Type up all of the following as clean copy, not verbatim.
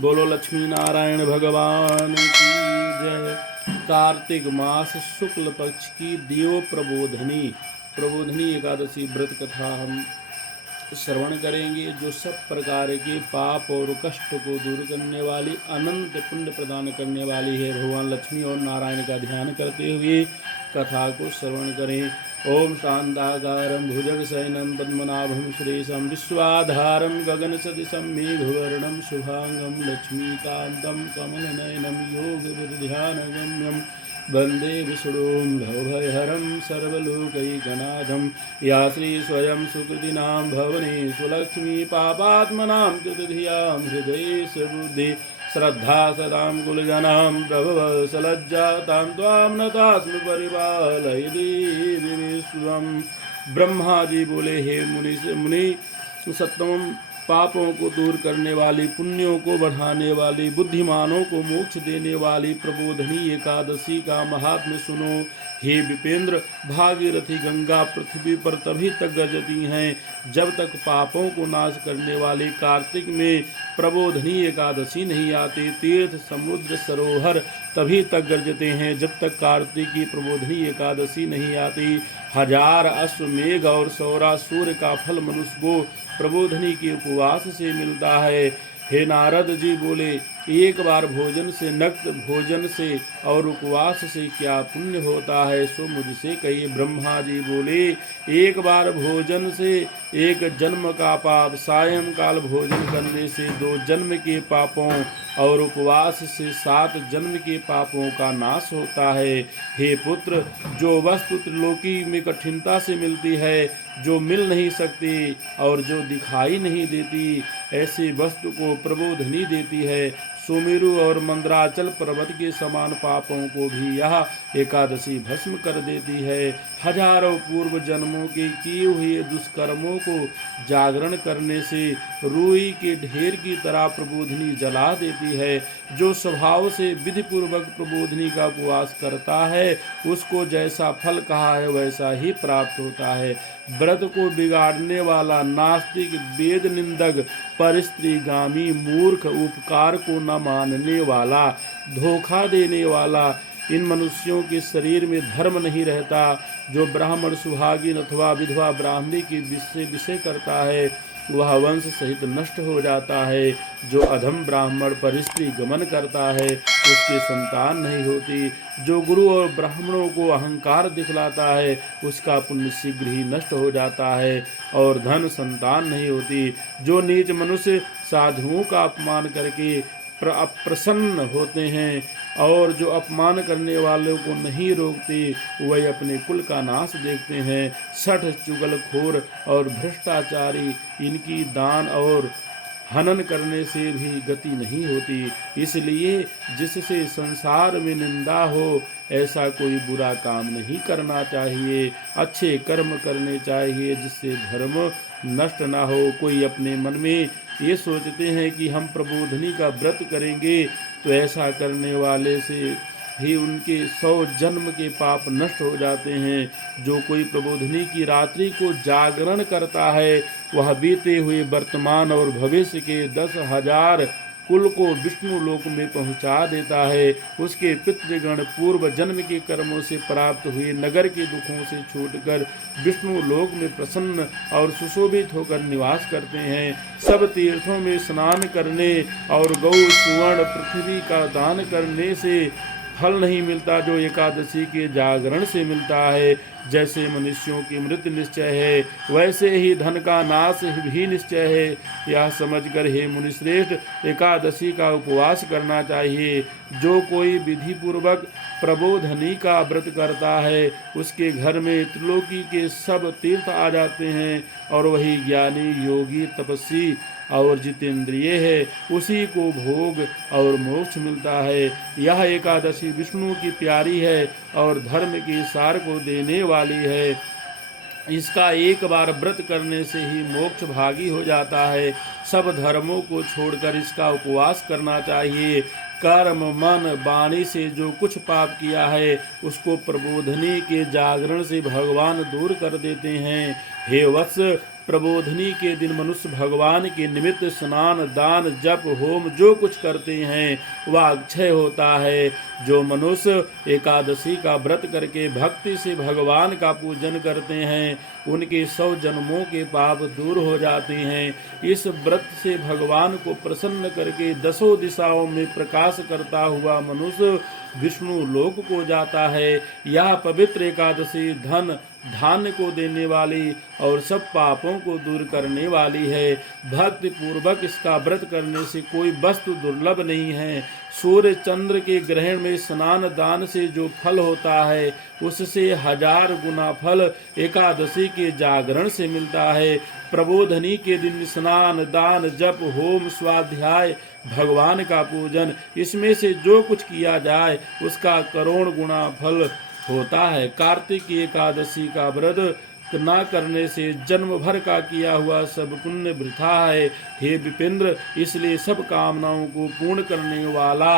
बोलो लक्ष्मी नारायण भगवान की जय। कार्तिक मास शुक्ल पक्ष की देव प्रबोधनी एकादशी व्रत कथा हम श्रवण करेंगे, जो सब प्रकार के पाप और कष्ट को दूर करने वाली, अनंत पुण्य प्रदान करने वाली है। भगवान लक्ष्मी और नारायण का ध्यान करते हुए कथा को श्रवण करें। ओम शांताकारं भुजगशयनं पद्मनाभं सुरेशं विश्वाधारं गगनसदृशं मेघवर्णं शुभांगं लक्ष्मीकान्तं कमलनयनं योगविद्यानगम्यं वन्दे विष्णुं भवभयहरं सर्वलोकैकनाथं। या श्री स्वयं सुकृतिनां भवनेषु लक्ष्मी पापात्मनां कृतधियां हृदयेषु बुद्धि श्रद्धा सदां कुलजनां प्रभवसलज्जातां त्वां नतास्मि परिपालय देवी विश्वम्। ब्रह्मा जी बोले, हे मुनि सत्तम पापों को दूर करने वाली, पुण्यों को बढ़ाने वाली, बुद्धिमानों को मोक्ष देने वाली प्रबोधनी एकादशी का महात्म्य सुनो। हे विपेंद्र, भागीरथी गंगा पृथ्वी पर तभी तक गरजती हैं जब तक पापों को नाश करने वाली कार्तिक में प्रबोधनी एकादशी नहीं आती। तीर्थ समुद्र सरोवर तभी तक गरजते हैं जब तक कार्तिक की प्रबोधनी एकादशी नहीं आती। हजार अश्वमेघ और सौरा सूर्य का फल मनुष्य को प्रबोधनी के उपवास से मिलता है। हे नारद जी बोले, एक बार भोजन से, नक्त भोजन से और उपवास से क्या पुण्य होता है, सो मुझसे कहिए। ब्रह्मा जी बोले, एक बार भोजन से एक जन्म का पाप, सायंकाल भोजन करने से 2 जन्म के पापों और उपवास से 7 जन्म के पापों का नाश होता है। हे पुत्र, जो वस्तु त्रिलोकी में कठिनता से मिलती है, जो मिल नहीं सकती और जो दिखाई नहीं देती, ऐसी वस्तु को प्रबोधनी देती है। सुमेरु और मंदराचल पर्वत के समान पापों को भी यह एकादशी भस्म कर देती है। हजारों पूर्व जन्मों के किए हुए दुष्कर्मों को जागरण करने से रूई के ढेर की तरह प्रबोधनी जला देती है। जो स्वभाव से विधि पूर्वक प्रबोधनी का उपवास करता है, उसको जैसा फल कहा है वैसा ही प्राप्त होता है। व्रत को बिगाड़ने वाला, नास्तिक, वेद निंदक, परस्त्रीगामी, मूर्ख, उपकार को न मानने वाला, धोखा देने वाला, इन मनुष्यों के शरीर में धर्म नहीं रहता। जो ब्राह्मण सुहागिन अथवा विधवा ब्राह्मणी की विषय करता है, वह वंश सहित नष्ट हो जाता है। जो अधम ब्राह्मण पर स्त्री गमन करता है, उसके संतान नहीं होती। जो गुरु और ब्राह्मणों को अहंकार दिखलाता है, उसका पुण्य शीघ्र ही नष्ट हो जाता है और धन संतान नहीं होती। जो नीच मनुष्य साधुओं का अपमान करके प्रसन्न होते हैं और जो अपमान करने वालों को नहीं रोकते, वह अपने कुल का नाश देखते हैं। सठ, चुगलखोर और भ्रष्टाचारी, इनकी दान और हनन करने से भी गति नहीं होती। इसलिए जिससे संसार में निंदा हो, ऐसा कोई बुरा काम नहीं करना चाहिए। अच्छे कर्म करने चाहिए जिससे धर्म नष्ट ना हो। कोई अपने मन में ये सोचते हैं कि हम प्रबोधनी का व्रत करेंगे तो ऐसा करने वाले से ही उनके 100 जन्म के पाप नष्ट हो जाते हैं। जो कोई प्रबोधनी की रात्रि को जागरण करता है, वह बीते हुए वर्तमान और भविष्य के 10,000 कुल को विष्णु लोक में पहुंचा देता है। उसके पितृगण पूर्व जन्म के कर्मों से प्राप्त हुए नगर के दुखों से छूटकर विष्णु लोक में प्रसन्न और सुशोभित होकर निवास करते हैं। सब तीर्थों में स्नान करने और गौ, सुवर्ण, पृथ्वी का दान करने से फल नहीं मिलता, जो एकादशी के जागरण से मिलता है। जैसे मनुष्यों की मृत्यु निश्चय है, वैसे ही धन का नाश भी निश्चय है। यह समझकर हे मुनिश्रेष्ठ, एकादशी का उपवास करना चाहिए। जो कोई विधि पूर्वक प्रबोधनी का व्रत करता है, उसके घर में त्रिलोकी के सब तीर्थ आ जाते हैं और वही ज्ञानी, योगी, तपस्वी और जितेंद्रिय है, उसी को भोग और मोक्ष मिलता है। यह एकादशी विष्णु की प्यारी है और धर्म के सार को देने वाली है। इसका एक बार व्रत करने से ही मोक्ष भागी हो जाता है। सब धर्मों को छोड़कर इसका उपवास करना चाहिए। कर्म, मन, वाणी से जो कुछ पाप किया है, उसको प्रबोधनी के जागरण से भगवान दूर कर देते हैं। हे वत्स, प्रबोधनी के दिन मनुष्य भगवान के निमित्त स्नान दान जप होम जो कुछ करते हैं वह अक्षय होता है। जो मनुष्य एकादशी का व्रत करके भक्ति से भगवान का पूजन करते हैं उनके 100 जन्मों के पाप दूर हो जाते हैं। इस व्रत से भगवान को प्रसन्न करके 10 दिशाओं में प्रकाश करता हुआ मनुष्य विष्णु लोक को जाता है। यह पवित्र एकादशी धन धान्य को देने वाली और सब पापों को दूर करने वाली है। भक्ति पूर्वक इसका व्रत करने से कोई वस्तु दुर्लभ नहीं है। सूर्य चंद्र के ग्रहण में स्नान दान से जो फल होता है उससे 1000 गुना फल एकादशी के जागरण से मिलता है। प्रबोधनी के दिन स्नान दान जप होम स्वाध्याय भगवान का पूजन इसमें से जो कुछ किया जाए उसका करोड़ गुना फल होता है। कार्तिक की एकादशी का व्रत न करने से जन्म भर का किया हुआ सब पुण्य वृथा है। हे विपेंद्र, इसलिए सब कामनाओं को पूर्ण करने वाला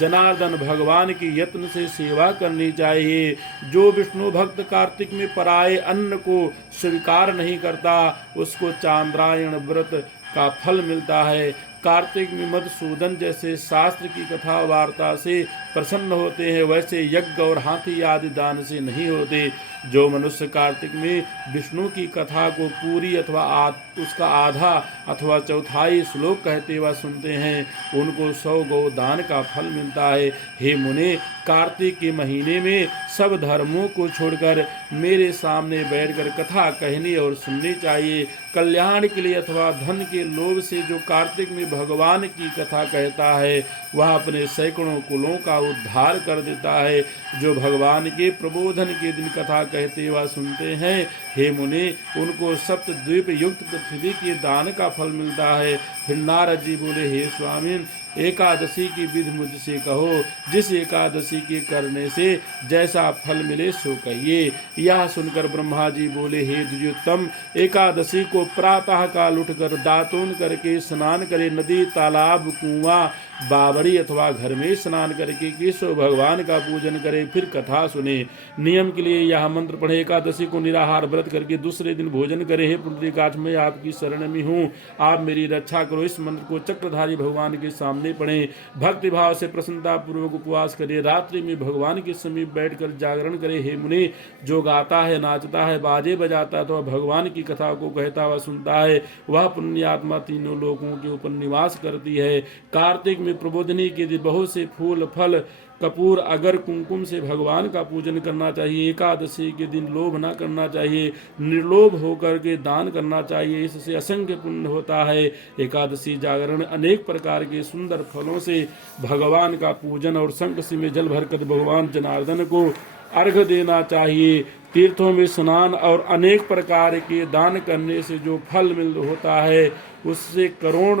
जनार्दन भगवान की यत्न से सेवा करनी चाहिए। जो विष्णु भक्त कार्तिक में पराये अन्न को स्वीकार नहीं करता उसको चांद्रायण व्रत का फल मिलता है। कार्तिक में मधुसूदन जैसे शास्त्र की कथा वार्ता से प्रसन्न होते हैं वैसे यज्ञ और हाथी आदि दान से नहीं होते। जो मनुष्य कार्तिक में विष्णु की कथा को पूरी अथवा उसका आधा अथवा चौथाई श्लोक कहते व सुनते हैं उनको 100 गौ दान का फल मिलता है। हे मुने, कार्तिक के महीने में सब धर्मों को छोड़कर मेरे सामने बैठकर कथा कहनी और सुननी चाहिए। कल्याण के लिए अथवा धन के लोभ से जो कार्तिक में भगवान की कथा कहता है वह अपने सैकड़ों कुलों का उद्धार कर देता है। जो भगवान के प्रबोधन के दिन कथा कहते व सुनते हैं हे मुने उनको सप्तद्वीप युक्त पृथ्वी के दान का फल मिलता है। फिर नारद जी बोले, हे स्वामी, एकादशी की विधि मुझसे कहो, जिस एकादशी के करने से जैसा फल मिले सो कहिए। यह सुनकर ब्रह्मा जी बोले, हे द्विजोत्तम, एकादशी को प्रातः काल उठकर दातून करके स्नान करे, नदी तालाब कुआं बावड़ी अथवा घर में स्नान करके केशव भगवान का पूजन करे, फिर कथा सुने। नियम के लिए यह मंत्र पढ़े, एकादशी को निराहार व्रत करके दूसरे दिन भोजन करे। हे पुंडरीकाक्ष, मैं आपकी शरण में हूँ, आप मेरी रक्षा करो। इस मंत्र को चक्रधारी भगवान के सामने पढ़े, भक्ति भाव से प्रसन्नता पूर्वक उपवास करे, रात्रि में भगवान के समीप बैठकर जागरण करे। हे मुनि, जो गाता है नाचता है बाजे बजाता है तो भगवान की कथा को कहता व सुनता है वह पुण्यात्मा तीनों लोकों के ऊपर निवास करती है। कार्तिक में प्रबोधनी के दिन बहुत से फूल फल कपूर अगर कुमकुम से भगवान का पूजन करना चाहिए। एकादशी के दिन लोभ न करना चाहिए, निर्लोभ होकर के दान करना चाहिए, इससे असंख्य पुण्य होता है। एकादशी जागरण अनेक प्रकार के सुंदर फलों से भगवान का पूजन और संकसी में जल भरकर भगवान जनार्दन को अर्घ देना चाहिए। तीर्थों में स्नान और अनेक प्रकार के दान करने से जो फल मिल होता है उससे करोड़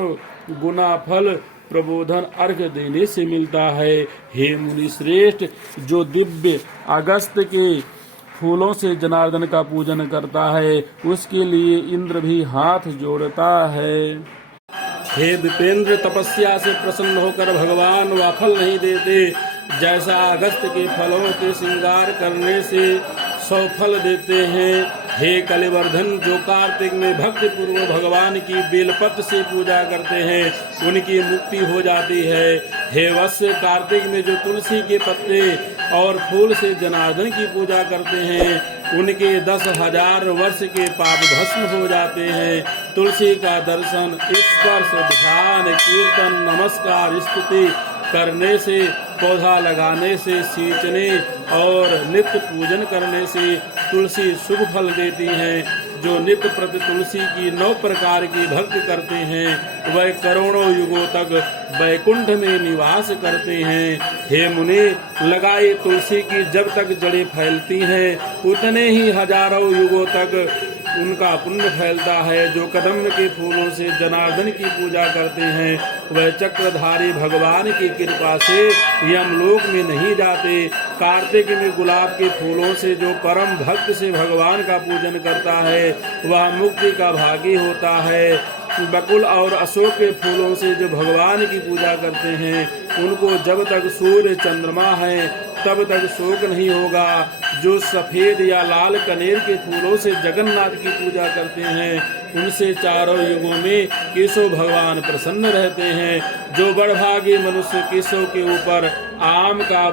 गुना फल प्रबोधन अर्घ देने से मिलता है। हे मुनि श्रेष्ठ, जो दिव्य अगस्त के फूलों से जनार्दन का पूजन करता है उसके लिए इंद्र भी हाथ जोड़ता है। हे विपेंद्र, तपस्या से प्रसन्न होकर भगवान वह फल नहीं देते जैसा अगस्त के फलों के श्रृंगार करने से 100 फल देते हैं। हे कलिवर्धन, जो कार्तिक में भक्ति पूर्वक भगवान की बेलपत्र से पूजा करते हैं उनकी मुक्ति हो जाती है। हे वत्स, कार्तिक में जो तुलसी के पत्ते और फूल से जनार्दन की पूजा करते हैं उनके 10,000 वर्ष के पाप भस्म हो जाते हैं। तुलसी का दर्शन, स्पर्श, ध्यान, कीर्तन, नमस्कार, स्तुति करने से, पौधा लगाने से, सींचने और नित्य पूजन करने से तुलसी शुभ फल देती है। जो नित्य प्रति तुलसी की 9 प्रकार की भक्ति करते हैं वह करोड़ों युगों तक वैकुंठ में निवास करते हैं। हे मुनि, लगाई तुलसी की जब तक जड़ें फैलती हैं उतने ही हजारों युगों तक उनका पुण्य फैलता है। जो कदम्ब के फूलों से जनार्दन की पूजा करते हैं वह चक्रधारी भगवान की कृपा से यमलोक में नहीं जाते। कार्तिक में गुलाब के फूलों से जो परम भक्त से भगवान का पूजन करता है वह मुक्ति का भागी होता है। बकुल और अशोक के फूलों से जो भगवान की पूजा करते हैं उनको जब तक सूर्य चंद्रमा है तब तक शोक नहीं होगा। जो सफेद या लाल कनेर के फूलों से जगन्नाथ की पूजा करते हैं उनसे चारों युगों में केशव भगवान प्रसन्न रहते हैं। जो बड़भागी मनुष्य केशव के ऊपर आम का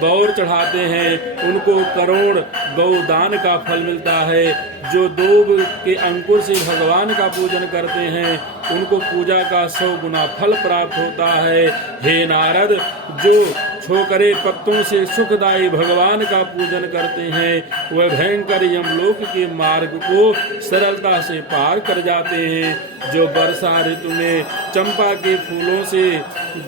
बौर चढ़ाते हैं उनको करोड़ गौदान का फल मिलता है। जो दूब के अंकुर से भगवान का पूजन करते हैं उनको पूजा का 100 गुना फल प्राप्त होता है। हे नारद, जो छोकरे पत्तों से सुखदायी भगवान का पूजन करते हैं वह भयंकर यमलोक के मार्ग को सरलता से पार कर जाते हैं। जो वर्षा ऋतु में चंपा के फूलों से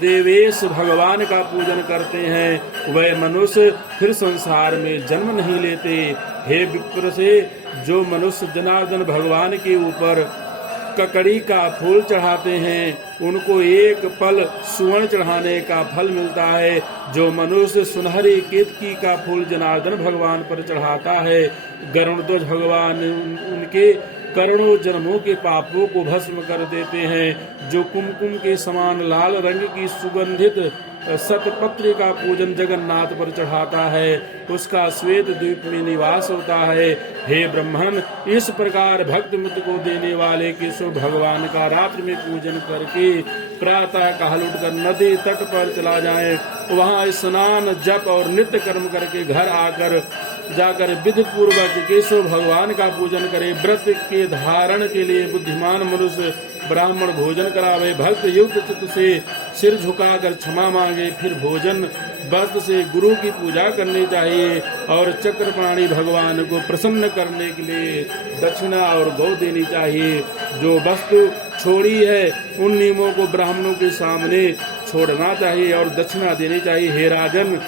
देवेश भगवान का पूजन करते हैं वह मनुष्य फिर संसार में जन्म नहीं लेते। हे विप्र से, जो मनुष्य जनार्दन भगवान के ऊपर ककड़ी का फूल चढ़ाते हैं उनको एक पल सुवर्ण चढ़ाने का फल मिलता है। जो मनुष्य सुनहरी केतकी का फूल जनार्दन भगवान पर चढ़ाता है गरुड़ध्वज भगवान उनके करोड़ों जन्मों के पापों को भस्म कर देते हैं। जो कुमकुम के समान लाल रंग की सुगंधित सतपत्री का पूजन जगन्नाथ पर चढ़ाता है उसका श्वेत द्वीप में निवास होता है। हे ब्रह्मन, इस प्रकार भक्त मुक्ति को देने वाले केशव भगवान का रात्रि में पूजन करके प्रातः काल उठकर नदी तट पर चला जाए, वहाँ स्नान जप और नित्य कर्म करके घर आकर जाकर विधि पूर्वक केशव भगवान का पूजन करे। व्रत के धारण के लिए बुद्धिमान मनुष्य ब्राह्मण भोजन करावे, भक्त युक्त चित्त से सिर झुकाकर क्षमा मांगे, फिर भोजन वस्त्र से गुरु की पूजा करनी चाहिए और चक्रपाणी भगवान को प्रसन्न करने के लिए दक्षिणा और गौ देनी चाहिए। जो वस्तु छोड़ी है उन नियमों को ब्राह्मणों के सामने छोड़ना चाहिए और दक्षिणा देनी चाहिए। हे राजन,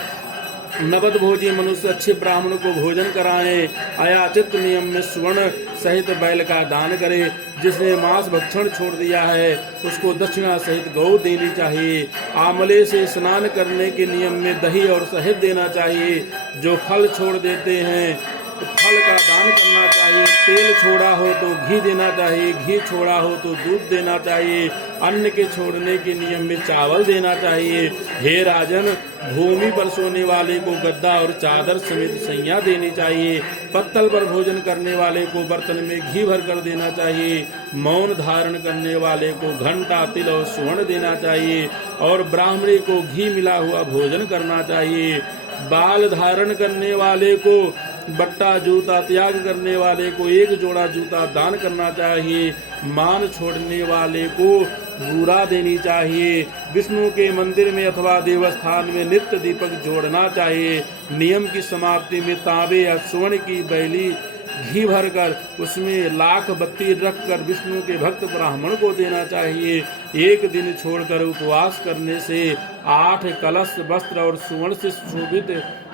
नवद भोजी मनुष्य अच्छे ब्राह्मण को भोजन कराएं, अयाचित नियम में स्वर्ण सहित बैल का दान करे। जिसने मांस भक्षण छोड़ दिया है उसको दक्षिणा सहित गौ देनी चाहिए। आमले से स्नान करने के नियम में दही और शहद देना चाहिए। जो फल छोड़ देते हैं तो फल का दान करना चाहिए। तेल छोड़ा हो तो घी देना चाहिए, घी छोड़ा हो तो दूध देना चाहिए। अन्न के छोड़ने के नियम में चावल देना चाहिए। हे राजन, भूमि पर सोने वाले को गद्दा और चादर समेत सैया देनी चाहिए। पत्तल पर भोजन करने वाले को बर्तन में घी भर कर देना चाहिए। मौन धारण करने वाले को घंटा, तिल और स्वर्ण देना चाहिए और ब्राह्मणी को घी मिला हुआ भोजन करना चाहिए। बाल धारण करने वाले को बट्टा जूता, त्याग करने वाले को एक जोड़ा जूता दान करना चाहिए। मान छोड़ने वाले को बूरा देनी चाहिए। विष्णु के मंदिर में अथवा देवस्थान में नित्य दीपक जोड़ना चाहिए। नियम की समाप्ति में तांबे या स्वर्ण की बैली घी भरकर उसमें लाख बत्ती रखकर विष्णु के भक्त ब्राह्मण को देना चाहिए। एक दिन छोड़कर उपवास करने से 8 कलश वस्त्र और सुवर्ण से शोभित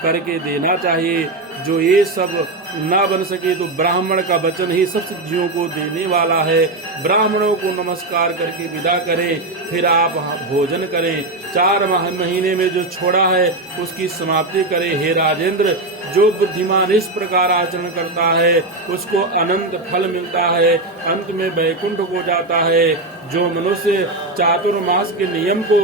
करके देना चाहिए। जो ये सब न बन सके तो ब्राह्मण का वचन ही सब सिद्धियों को देने वाला है। ब्राह्मणों को नमस्कार करके विदा करें, फिर आप भोजन करें। 4 महीने में जो छोड़ा है उसकी समाप्ति करें। हे राजेंद्र, जो बुद्धिमान इस प्रकार आचरण करता है उसको अनंत फल मिलता है, अंत में वैकुंठ को जाता है। जो मनुष्य चातुर्मास के नियम को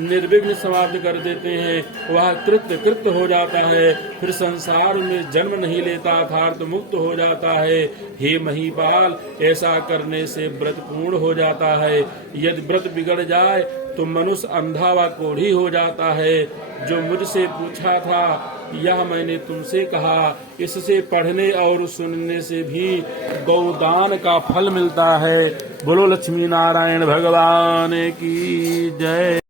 निर्विघ्न समाप्त कर देते हैं वह कृत हो जाता है, फिर संसार में जन्म नहीं लेता, अर्थात मुक्त हो जाता है। हे महीपाल, ऐसा करने से व्रत पूर्ण हो जाता है। यदि व्रत बिगड़ जाए तो मनुष्य अंधा व कोढ़ी हो जाता है। जो मुझसे पूछा था यह मैंने तुमसे कहा, इससे पढ़ने और सुनने से भी गौदान का फल मिलता है। बोलो लक्ष्मी नारायण भगवान की जय।